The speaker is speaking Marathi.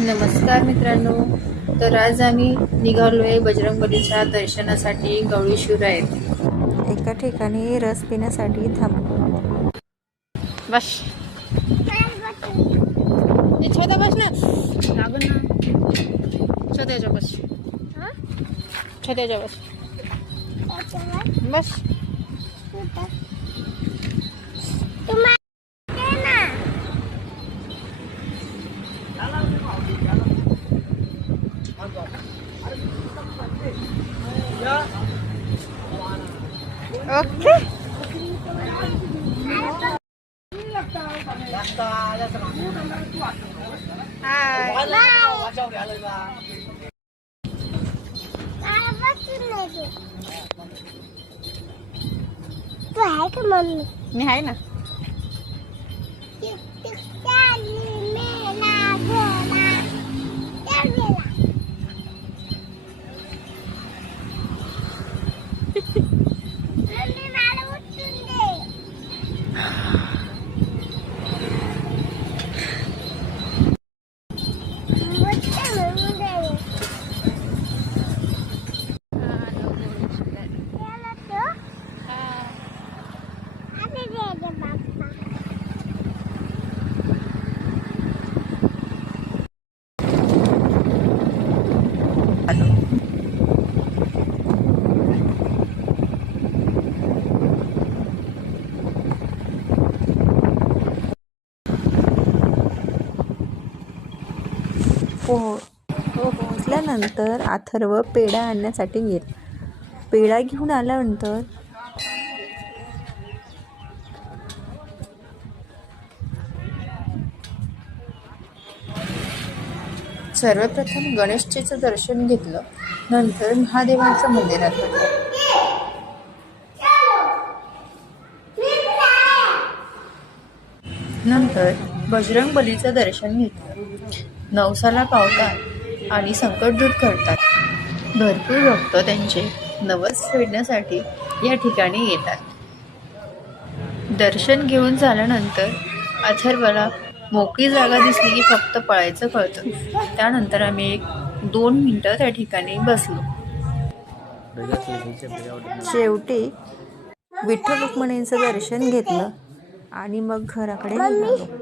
नमस्कार मित्रांनो. तर आज आम्ही निघालोय बजरंगबलीच्या दर्शनासाठी गवळी शिवराय येथे. एका ठिकाणी रस पिण्यासाठी थांबलो. बस छोटा बस ना लागून ना छोट्याच्या बस छोट्याच्या बस बस ओके. तू आहे का मम्मी? मी आहे ना. पोहोचल्यानंतर अथर्व पेढा आणण्यासाठी गेला. पेढा घेऊन आल्यानंतर सर्वप्रथम गणेशजीचं दर्शन घेतलं. नंतर महादेवाच्या मंदिरात गेलो. नंतर बजरंगबलीचं दर्शन घेतलं. नवसाला पावतात आणि संकट दूर करतात. भरपूर भक्त त्यांचे नवस फेडण्यासाठी या ठिकाणी येतात. दर्शन घेऊन झाल्यानंतर अथर्वला मोकळी जागा दिसली की फक्त पळायचं कळतं. त्यानंतर आम्ही 1-2 मिनटं त्या ठिकाणी बसलो. शेवटी विठ्ठल रुक्मिणींचं दर्शन घेतलं आणि मग घराकडे निघालो.